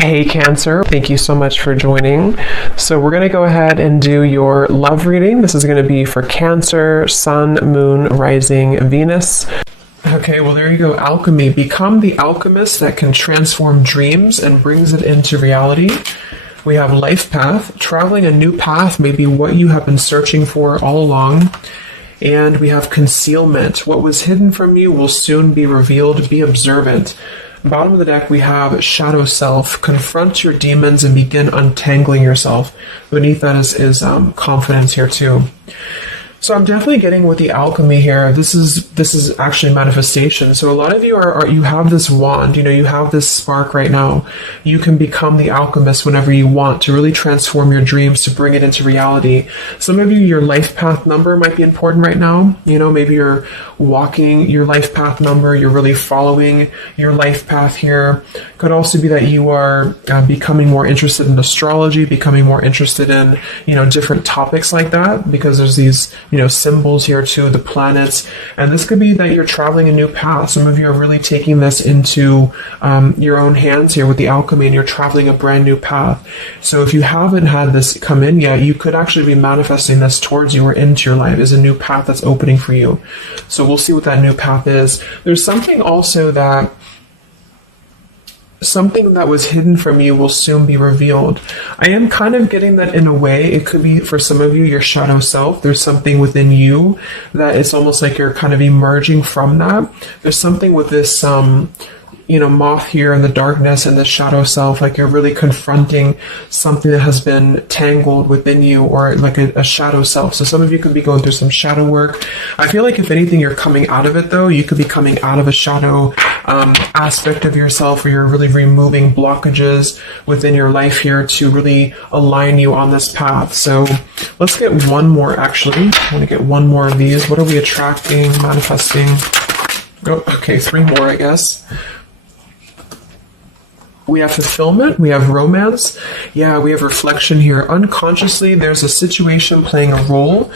Hey Cancer, thank you so much for joining. So we're going to go ahead and do your love reading. This is going to be for Cancer, Sun, Moon, Rising, Venus. Okay, well there you go. Alchemy. Become the alchemist that can transform dreams and brings it into reality. We have life path. Traveling a new path may be what you have been searching for all along. And we have concealment. What was hidden from you will soon be revealed. Be observant. Bottom of the deck, we have shadow self. Confront your demons and begin untangling yourself. Beneath that is confidence here too. So I'm definitely getting with the alchemy here. This is actually manifestation. So a lot of you you have this wand, you have this spark right now. You can become the alchemist whenever you want to really transform your dreams, to bring it into reality. Some of you, your life path number might be important right now. Maybe you're walking your life path number. You're really following your life path here. Could also be that you are becoming more interested in astrology, becoming more interested in, different topics like that, because there's these symbols here too, the planets. And this could be that you're traveling a new path. Some of you are really taking this into your own hands here with the alchemy, and you're traveling a brand new path. So if you haven't had this come in yet, you could actually be manifesting this towards you or into your life as a new path that's opening for you. So we'll see what that new path is. There's something also that something that was hidden from you will soon be revealed. I am kind of getting that in a way. It could be for some of you, your shadow self. There's something within you that it's almost like you're kind of emerging from that. There's something with this, moth here in the darkness and the shadow self, like you're really confronting something that has been tangled within you, or like a shadow self. So some of you could be going through some shadow work. I feel like if anything, you're coming out of it though. You could be coming out of a shadow aspect of yourself where you're really removing blockages within your life here to really align you on this path. So let's get one more actually. I want to get one more of these. What are we attracting, manifesting? Oh, okay, 3 more, I guess. We have fulfillment, we have romance, we have reflection here. Unconsciously, there's a situation playing a role,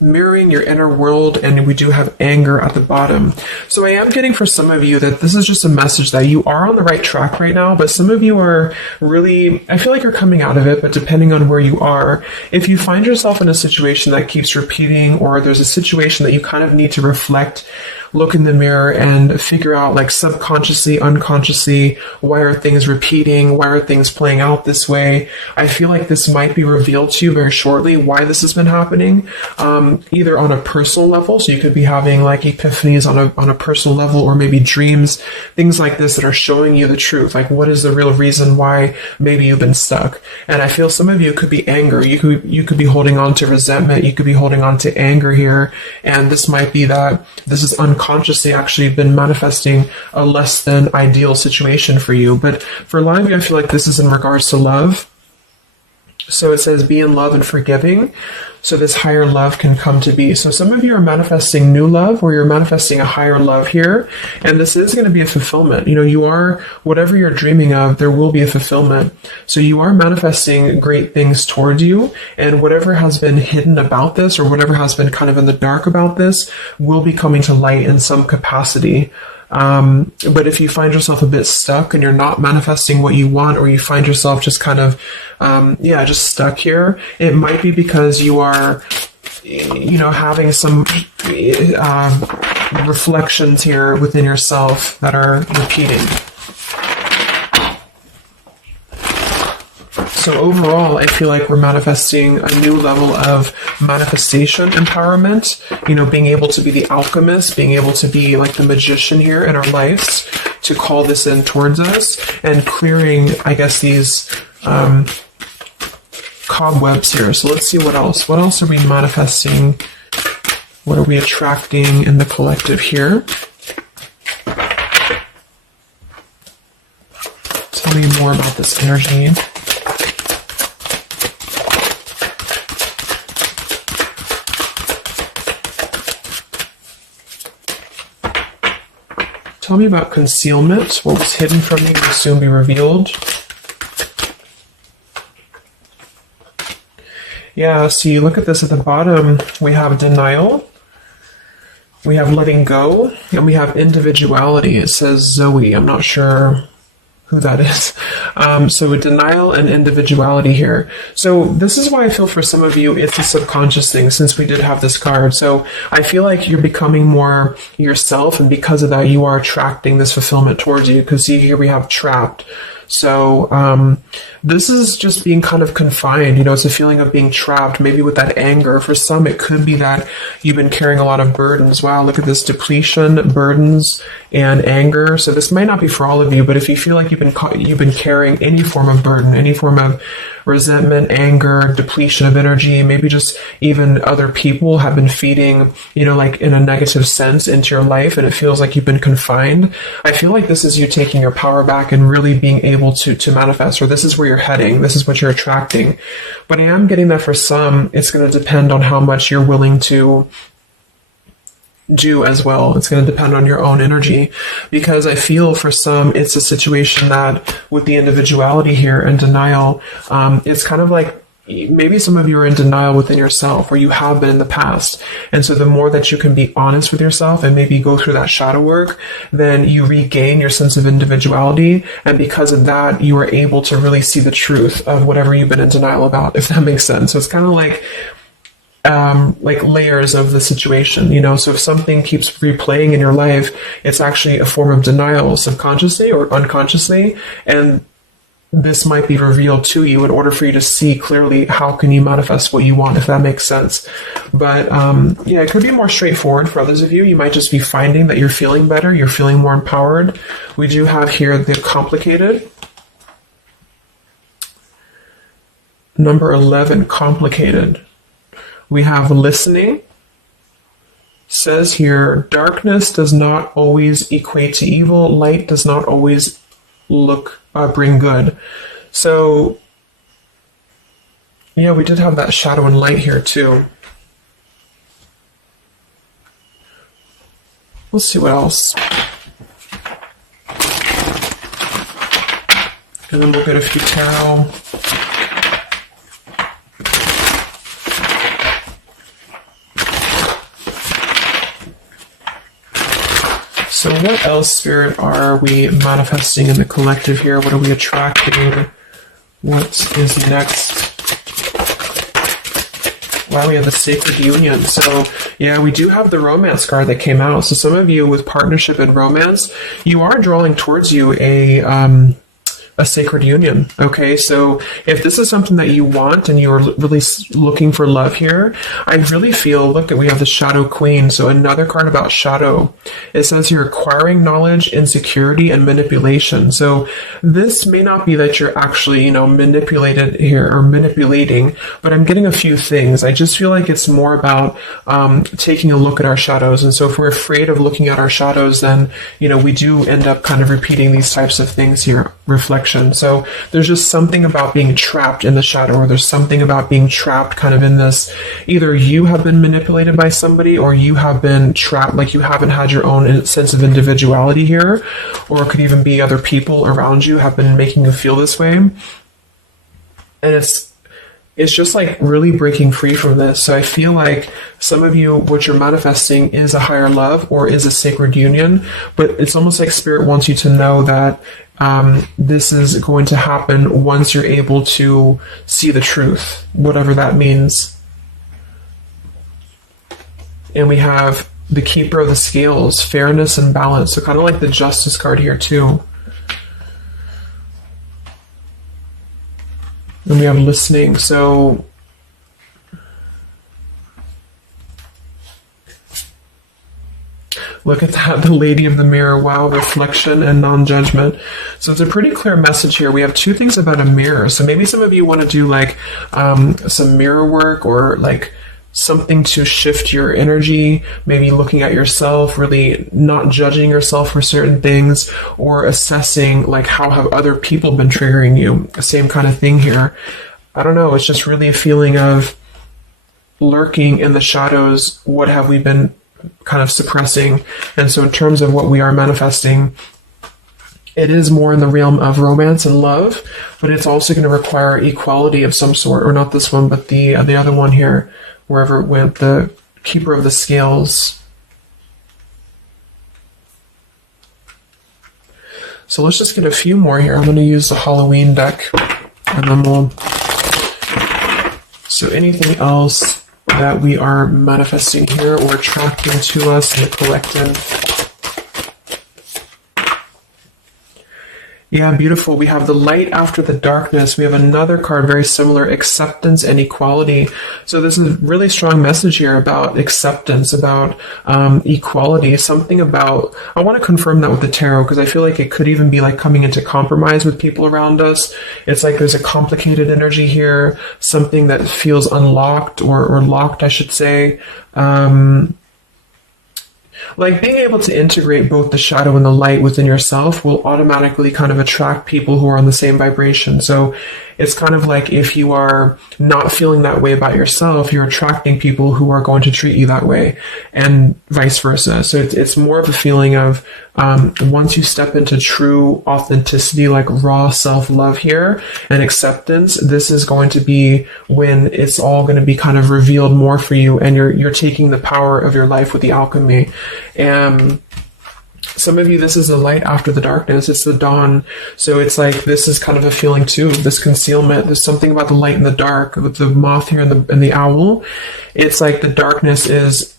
mirroring your inner world, and we do have anger at the bottom. So I am getting for some of you that this is just a message that you are on the right track right now, but some of you are really, I feel like you're coming out of it, but depending on where you are, if you find yourself in a situation that keeps repeating, or there's a situation that you kind of need to reflect, look in the mirror and figure out, like, subconsciously, unconsciously, why are things repeating? Why are things playing out this way? I feel like this might be revealed to you very shortly why this has been happening, either on a personal level. So you could be having like epiphanies on a personal level, or maybe dreams, things like this that are showing you the truth. Like, what is the real reason why maybe you've been stuck? And I feel some of you could be anger. You could be holding on to resentment. You could be holding on to anger here. And this might be that this is unconsciously actually been manifesting a less than ideal situation for you. But for a lot of you, I feel like this is in regards to love. So it says be in love and forgiving, so this higher love can come to be. So some of you are manifesting new love, or you're manifesting a higher love here, and this is going to be a fulfillment. You are, whatever you're dreaming of, there will be a fulfillment. So you are manifesting great things towards you, and whatever has been hidden about this, or whatever has been kind of in the dark about this, will be coming to light in some capacity. But if you find yourself a bit stuck and you're not manifesting what you want, or you find yourself just kind of, just stuck here, it might be because you are, having some reflections here within yourself that are repeating. So overall, I feel like we're manifesting a new level of manifestation empowerment, being able to be the alchemist, being able to be like the magician here in our lives, to call this in towards us, and clearing, I guess, these cobwebs here. So let's see what else. What else are we manifesting? What are we attracting in the collective here? Tell me more about this energy. Tell me about concealment. What was hidden from you will soon be revealed. Yeah, so you look at this at the bottom, we have denial, we have letting go, and we have individuality. It says Zoe. I'm not sure who that is. So denial and individuality here. So this is why I feel for some of you, it's a subconscious thing since we did have this card. So I feel like you're becoming more yourself, and because of that, you are attracting this fulfillment towards you. Because see, here we have trapped. So this is just being kind of confined. It's a feeling of being trapped, maybe with that anger. For some, it could be that you've been carrying a lot of burdens. Wow, look at this depletion, burdens, and anger. So this might not be for all of you, but if you feel like you've been carrying any form of burden, any form of resentment, anger, depletion of energy, maybe just even other people have been feeding, like in a negative sense into your life, and it feels like you've been confined. I feel like this is you taking your power back and really being able to manifest, or this is where you're heading, this is what you're attracting. But I am getting that for some, it's going to depend on how much you're willing to do as well. It's going to depend on your own energy, because I feel for some it's a situation that with the individuality here and denial, it's kind of like maybe some of you are in denial within yourself, or you have been in the past. And so the more that you can be honest with yourself and maybe go through that shadow work, then you regain your sense of individuality. And because of that, you are able to really see the truth of whatever you've been in denial about, if that makes sense. So it's kind of like layers of the situation, so if something keeps replaying in your life, it's actually a form of denial subconsciously or unconsciously, and this might be revealed to you in order for you to see clearly how can you manifest what you want, if that makes sense. But it could be more straightforward for others of you. You might just be finding that you're feeling better, you're feeling more empowered. We do have here the complicated. Number 11, complicated. We have listening. Says here, darkness does not always equate to evil. Light does not always bring good. So, we did have that shadow and light here too. Let's see what else. And then we'll get a few tarot. So what else, Spirit, are we manifesting in the collective here? What are we attracting? What is next? Wow, we have the Sacred Union. So, we do have the romance card that came out. So some of you with partnership and romance, you are drawing towards you a sacred union. Okay, so if this is something that you want and you're really looking for love here, I really feel, we have the Shadow Queen. So another card about shadow. It says you're acquiring knowledge, insecurity, and manipulation. So this may not be that you're actually, manipulated here or manipulating, but I'm getting a few things. I just feel like it's more about taking a look at our shadows. And so if we're afraid of looking at our shadows, then, we do end up kind of repeating these types of things here, reflection. So there's just something about being trapped in the shadow, or there's something about being trapped kind of in this, either you have been manipulated by somebody, or you have been trapped, like you haven't had your own sense of individuality here, or it could even be other people around you have been making you feel this way. And it's just like really breaking free from this. So I feel like some of you, what you're manifesting is a higher love or is a sacred union, but it's almost like Spirit wants you to know that this is going to happen once you're able to see the truth, whatever that means. And we have the Keeper of the Scales, fairness and balance. So kind of like the Justice card here too. And we have listening. So look at that, the Lady of the Mirror. Wow, reflection and non-judgment. So it's a pretty clear message here. We have two things about a mirror. So maybe some of you want to do some mirror work, or something to shift your energy, maybe looking at yourself, really not judging yourself for certain things, or assessing how have other people been triggering you. Same kind of thing here. I don't know, it's just really a feeling of lurking in the shadows. What have we been kind of suppressing? And so in terms of what we are manifesting, it is more in the realm of romance and love, but it's also going to require equality of some sort, or not this one, but the other one here, wherever it went, the Keeper of the Scales. So let's just get a few more here. I'm going to use the Halloween deck, and then we'll... So anything else that we are manifesting here or attracting to us in the collective? Yeah, beautiful. We have the light after the darkness. We have another card very similar, acceptance and equality. So there's a really strong message here about acceptance, about equality, something about, I want to confirm that with the tarot because I feel like it could even be like coming into compromise with people around us. It's like there's a complicated energy here, something that feels unlocked or locked, I should say. Like being able to integrate both the shadow and the light within yourself will automatically kind of attract people who are on the same vibration. So it's kind of like if you are not feeling that way about yourself, you're attracting people who are going to treat you that way, and vice versa. So it's more of a feeling of once you step into true authenticity, like raw self-love here and acceptance, this is going to be when it's all going to be kind of revealed more for you, and you're taking the power of your life with the alchemy. And some of you, this is the light after the darkness. It's the dawn. So it's like, this is kind of a feeling too, this concealment. There's something about the light and the dark, with the moth here and the owl. It's like the darkness is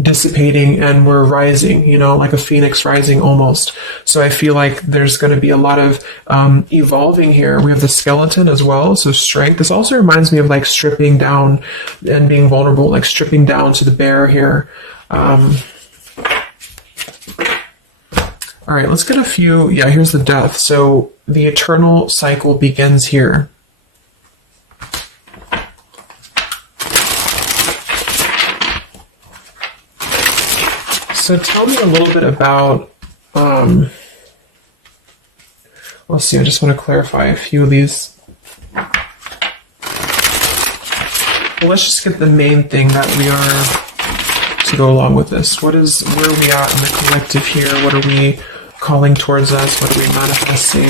dissipating and we're rising, you know, like a phoenix rising almost. So I feel like there's going to be a lot of evolving here. We have the skeleton as well. So strength. This also reminds me of like stripping down and being vulnerable, like stripping down to the bare here. All right, let's get a few. Yeah, here's the death. So the eternal cycle begins here. So tell me a little bit about, let's see, I just want to clarify a few of these. Well, let's just get the main thing that we are to go along with this. Where are we at in the collective here? What are we calling towards us? What are we manifesting?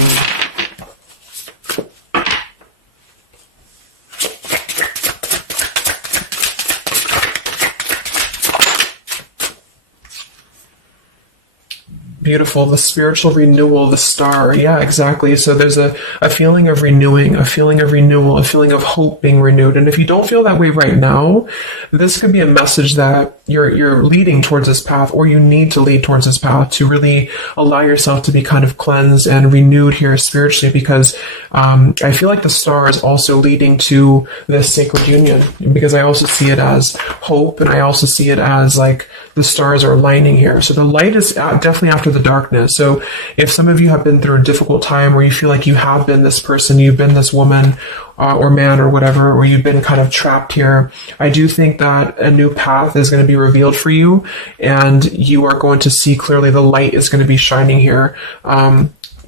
Beautiful. The spiritual renewal, the star. Yeah, exactly. So there's a feeling of renewing, a feeling of renewal, a feeling of hope being renewed. And if you don't feel that way right now, this could be a message that you're leading towards this path, or you need to lead towards this path to really allow yourself to be kind of cleansed and renewed here spiritually, because I feel like the star is also leading to this sacred union, because I also see it as hope, and I also see it as like the stars are aligning here. So the light is definitely after the darkness. So if some of you have been through a difficult time where you feel like you have been this person, you've been this woman or man or whatever, or you've been kind of trapped here, I do think that a new path is going to be revealed for you, and you are going to see clearly the light is going to be shining here,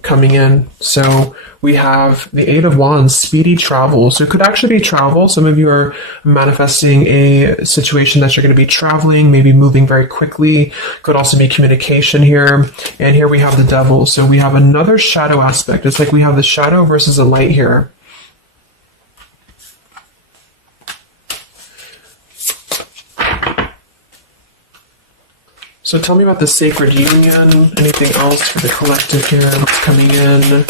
coming in. So we have the Eight of Wands, speedy travel. So it could actually be travel. Some of you are manifesting a situation that you're going to be traveling, maybe moving very quickly. Could also be communication here. And here we have the Devil. So we have another shadow aspect. It's like we have the shadow versus the light here. So tell me about the sacred union. Anything else for the collective here that's coming in?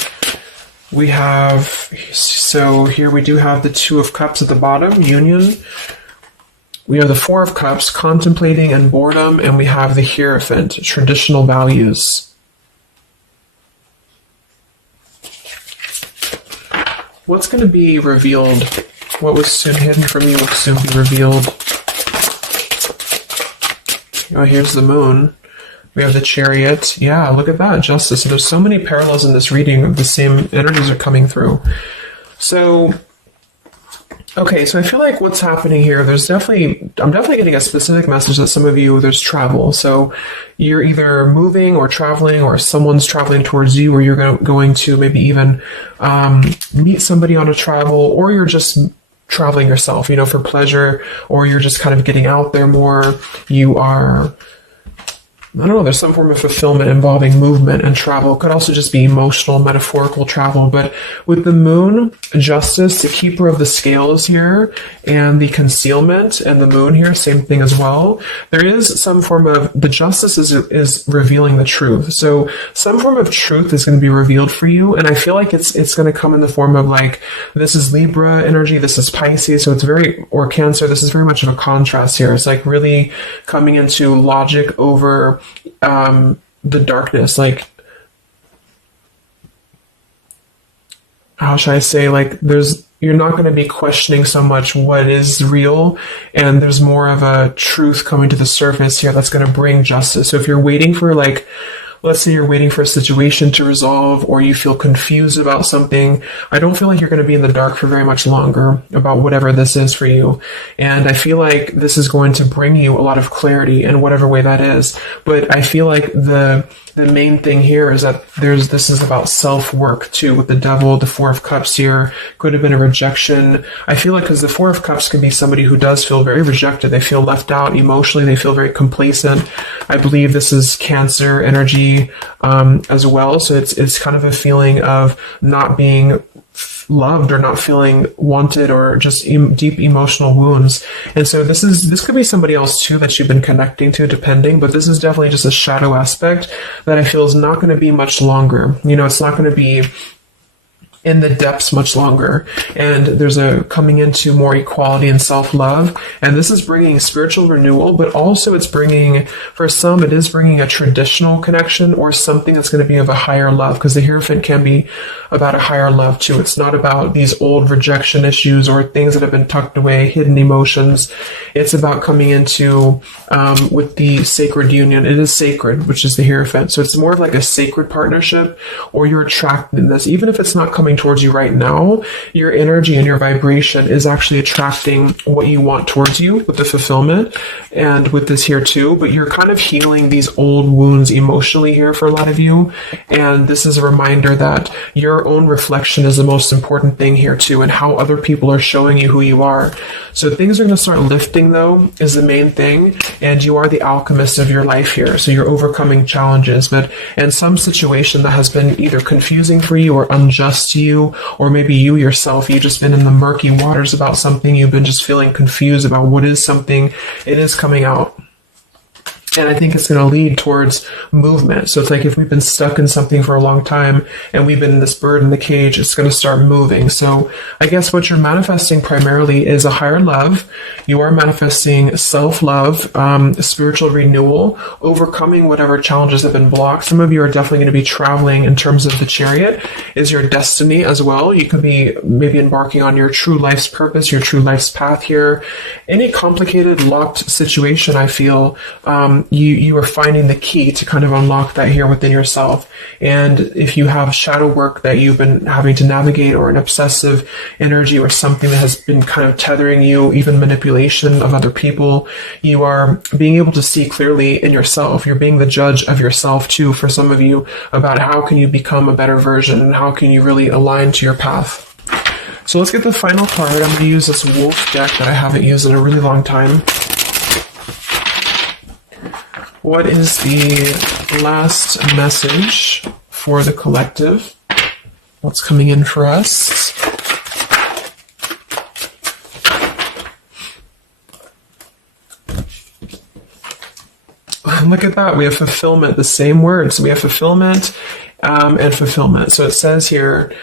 We have, so here we do have the Two of Cups at the bottom, union. We have the Four of Cups, contemplating and boredom, and we have the Hierophant, traditional values. What's going to be revealed? What was soon hidden from you will soon be revealed. Oh, here's the Moon. We have the Chariot. Yeah, look at that, Justice. So there's so many parallels in this reading. The same energies are coming through. So, okay, so I feel like what's happening here, I'm definitely getting a specific message that some of you, there's travel. So you're either moving or traveling, or someone's traveling towards you, or you're going to maybe even meet somebody on a travel, or you're just traveling yourself, you know, for pleasure, or you're just kind of getting out there more. You are I don't know, there's some form of fulfillment involving movement and travel. It could also just be emotional, metaphorical travel. But with the moon, justice, the keeper of the scales here, and the concealment, and the moon here, same thing as well. There is some form of, the justice is revealing the truth. So some form of truth is going to be revealed for you. And I feel like it's going to come in the form of like, this is Libra energy, this is Pisces. So it's very, or Cancer, this is very much of a contrast here. It's like really coming into logic over the darkness. Like, how should I say, like, you're not going to be questioning so much what is real, and there's more of a truth coming to the surface here that's going to bring justice. So if you're waiting for, like, let's say you're waiting for a situation to resolve, or you feel confused about something, I don't feel like you're going to be in the dark for very much longer about whatever this is for you. And I feel like this is going to bring you a lot of clarity in whatever way that is. But I feel like the main thing here is that this is about self-work too, with the Devil, the Four of Cups here. Could have been a rejection. I feel like, because the Four of Cups can be somebody who does feel very rejected. They feel left out emotionally. They feel very complacent. I believe this is Cancer energy as well. So it's kind of a feeling of not being loved or not feeling wanted, or just deep emotional wounds. And so this could be somebody else too that you've been connecting to, depending, but this is definitely just a shadow aspect that I feel is not going to be much longer. You know, it's not going to be in the depths much longer. And there's a coming into more equality and self-love. And this is bringing spiritual renewal, but also it's bringing, for some, it is bringing a traditional connection or something that's going to be of a higher love, because the Hierophant can be about a higher love too. It's not about these old rejection issues or things that have been tucked away, hidden emotions. It's about coming into, with the sacred union. It is sacred, which is the Hierophant. So it's more of like a sacred partnership, or you're attracting this, even if it's not coming towards you right now, your energy and your vibration is actually attracting what you want towards you with the fulfillment, and with this here too. But you're kind of healing these old wounds emotionally here for a lot of you. And this is a reminder that your own reflection is the most important thing here too, and how other people are showing you who you are. So things are going to start lifting though, is the main thing. And you are the alchemist of your life here. So you're overcoming challenges, but in some situation that has been either confusing for you or unjust to you, or maybe you yourself, you've just been in the murky waters about something, you've been just feeling confused about what is something, it is coming out. And I think it's going to lead towards movement. So it's like if we've been stuck in something for a long time and we've been this bird in the cage, it's going to start moving. So I guess what you're manifesting primarily is a higher love. You are manifesting self-love, spiritual renewal, overcoming whatever challenges have been blocked. Some of you are definitely going to be traveling in terms of the Chariot is your destiny as well. You could be maybe embarking on your true life's purpose, your true life's path here. Any complicated, locked situation, I feel, you are finding the key to kind of unlock that here within yourself. And if you have shadow work that you've been having to navigate, or an obsessive energy, or something that has been kind of tethering you, even manipulation of other people, you are being able to see clearly in yourself. You're being the judge of yourself too, for some of you, about how can you become a better version, and how can you really align to your path. So let's get the final card. I'm going to use this wolf deck that I haven't used in a really long time. What is the last message for the collective? What's coming in for us? Look at that. We have fulfillment, the same words. We have fulfillment and fulfillment. So it says here,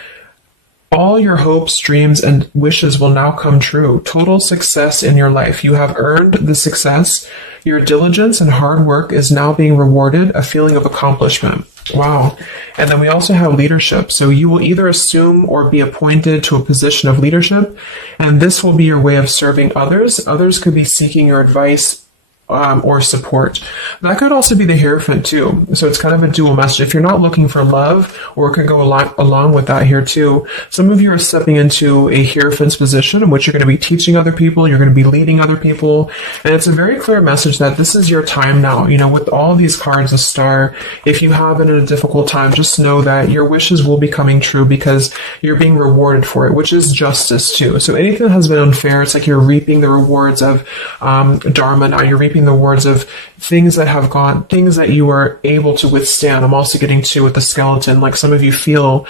all your hopes, dreams, and wishes will now come true. Total success in your life. You have earned the success. Your diligence and hard work is now being rewarded, a feeling of accomplishment. Wow. And then we also have leadership. So you will either assume or be appointed to a position of leadership, and this will be your way of serving others. Others could be seeking your advice or support. That could also be the Hierophant too. So it's kind of a dual message. If you're not looking for love, or it could go along with that here too. Some of you are stepping into a Hierophant's position in which you're going to be teaching other people, you're going to be leading other people. And it's a very clear message that this is your time now. You know, with all these cards, a star, if you have been in a difficult time, just know that your wishes will be coming true because you're being rewarded for it, which is justice too. So anything that has been unfair, it's like you're reaping the rewards of Dharma now. You're reaping reaping the rewards of things that you are able to withstand. I'm also getting to with the skeleton, like some of you feel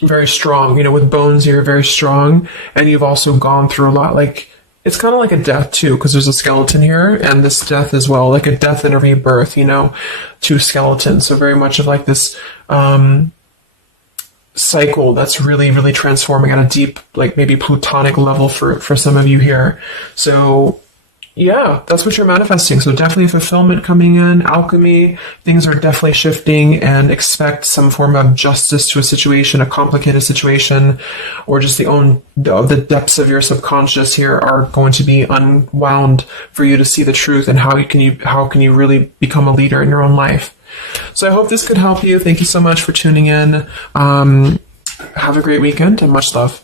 very strong, with bones, you're very strong, and you've also gone through a lot. Like, it's kind of like a death too, because there's a skeleton here, and this death as well, like a death and a rebirth, to skeletons. So very much of like this cycle that's really, really transforming at a deep, like maybe plutonic level for some of you here. So yeah, that's what you're manifesting. So definitely fulfillment coming in, alchemy, things are definitely shifting, and expect some form of justice to a situation, a complicated situation, or just the depths of your subconscious here are going to be unwound for you to see the truth, and how can you really become a leader in your own life. So I hope this could help you. Thank you so much for tuning in. Have a great weekend and much love.